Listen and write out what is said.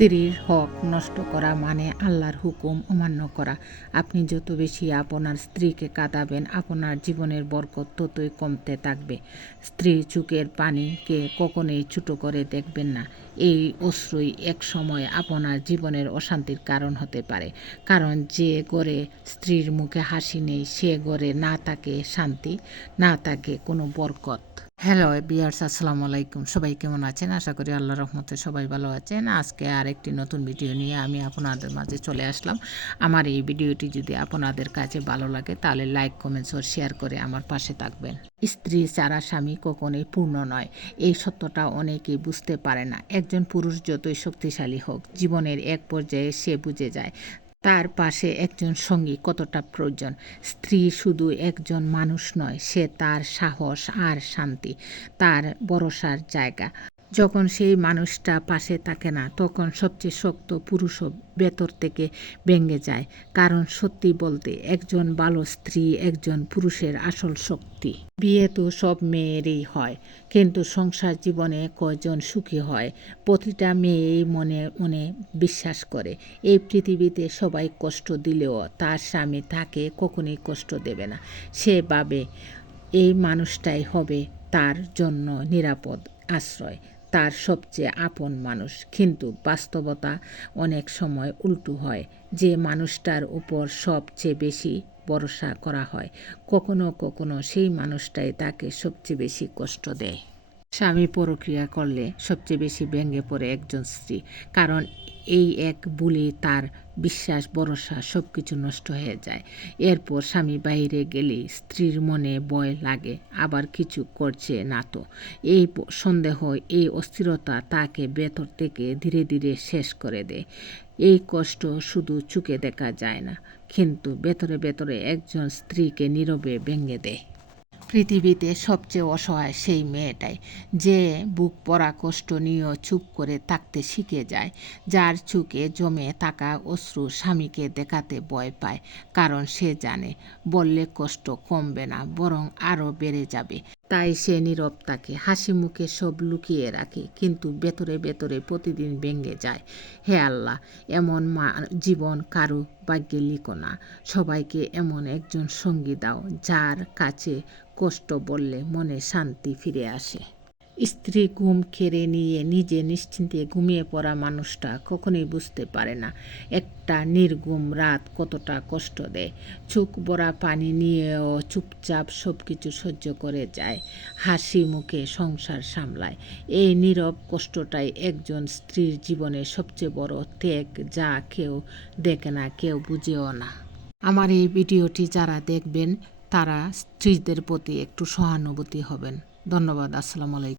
স্ত্রীর হক নষ্ট করা মানে আল্লাহর হুকুম অমান্য করা। আপনি যত বেশি আপনার স্ত্রীকে কাঁদাবেন, আপনার জীবনের বরকত ততই কমতে থাকবে। স্ত্রীর চোখের পানিকে কখনোই ছোটো করে দেখবেন না। এই অশ্রুই এক সময় আপনার জীবনের অশান্তির কারণ হতে পারে। কারণ যে ঘরে স্ত্রীর মুখে হাসি নেই, সে ঘরে না থাকে শান্তি, না থাকে কোনো বরকত। হ্যালো বিয়ার্স, আসসালামু আলাইকুম। সবাই কেমন আছেন? আশা করি আল্লাহর রহমতে সবাই ভালো আছেন। আজকে আরেকটি নতুন ভিডিও নিয়ে আমি আপনাদের মাঝে চলে আসলাম। আমার এই ভিডিওটি যদি আপনাদের কাছে ভালো লাগে তাহলে লাইক, কমেন্টস ও শেয়ার করে আমার পাশে থাকবেন। স্ত্রী ছাড়া স্বামী কখনোই পূর্ণ নয়, এই সত্যটা অনেকেই বুঝতে পারে না। একজন পুরুষ যতই শক্তিশালী হোক, জীবনের এক পর্যায়ে সে বুঝে যায় তার পাশে একজন সঙ্গী কতটা প্রয়োজন। স্ত্রী শুধু একজন মানুষ নয়, সে তার সাহস আর শান্তি, তার ভরসার জায়গা। যখন সেই মানুষটা পাশে থাকে না, তখন সবচেয়ে শক্ত পুরুষও ভেতর থেকে ভেঙে যায়। কারণ সত্যি বলতে, একজন ভালো স্ত্রী একজন পুরুষের আসল শক্তি। বিয়ে তো সব মেয়েরই হয়, কিন্তু সংসার জীবনে কয়জন সুখী হয়? প্রতিটা মেয়েই মনে মনে বিশ্বাস করে এই পৃথিবীতে সবাই কষ্ট দিলেও তার স্বামী তাকে কখনোই কষ্ট দেবে না। সে ভাবে এই মানুষটাই হবে তার জন্য নিরাপদ আশ্রয়, তার সবচেয়ে আপন মানুষ। কিন্তু বাস্তবতা অনেক সময় উল্টো হয়। যে মানুষটার উপর সবচেয়ে বেশি ভরসা করা হয়, কখনো কখনো সেই মানুষটাই তাকে সবচেয়ে বেশি কষ্ট দেয়। স্বামী পরক্রিয়া করলে সবচেয়ে বেশি ভেঙে পড়ে একজন স্ত্রী। কারণ এই এক ভুলে তার বিশ্বাস, ভরসা সব কিছু নষ্ট হয়ে যায়। এরপর স্বামী বাইরে গেলে স্ত্রীর মনে ভয় লাগে, আবার কিছু করছে না তো। এই সন্দেহ, এই অস্থিরতা তাকে ভেতর থেকে ধীরে ধীরে শেষ করে দেয়। এই কষ্ট শুধু চোখে দেখা যায় না, কিন্তু ভেতরে ভেতরে একজন স্ত্রীকে নীরবে ভেঙে দেয়। পৃথিবীতে সবচেয়ে অসহায় সেই মেয়েটাই, যে বুক পড়া কষ্ট নিয়েও চুপ করে থাকতে শিখে যায়, যার চোখে জমে থাকা অশ্রু স্বামীকে দেখাতে ভয় পায়। কারণ সে জানে বললে কষ্ট কমবে না, বরং আরও বেড়ে যাবে। তাই সে নীরব থাকে, হাসি মুখে সব লুকিয়ে রাখে, কিন্তু ভেতরে ভেতরে প্রতিদিন ভেঙে যায়। হে আল্লাহ, এমন জীবন কারো ভাগ্যে লিখো না। সবাইকে এমন একজন সঙ্গী দাও, যার কাছে কষ্ট বললে মনে শান্তি ফিরে আসে। স্ত্রী ঘুম কেড়ে নিয়ে নিজে নিশ্চিন্তে ঘুমিয়ে পড়া মানুষটা কখনোই বুঝতে পারে না একটা নির্ঘুম রাত কতটা কষ্ট দেয়। চোখ ভরা পানি নিয়েও চুপচাপ সব কিছু সহ্য করে যায়, হাসি মুখে সংসার সামলায়। এই নীরব কষ্টটাই একজন স্ত্রীর জীবনে সবচেয়ে বড় ত্যাগ, যা কেউ দেখে না, কেউ বুঝেও না। আমার এই ভিডিওটি যারা দেখবেন তারা স্ত্রীদের প্রতি একটু সহানুভূতি হবেন। ধন্যবাদ। আসসালামু আলাইকুম।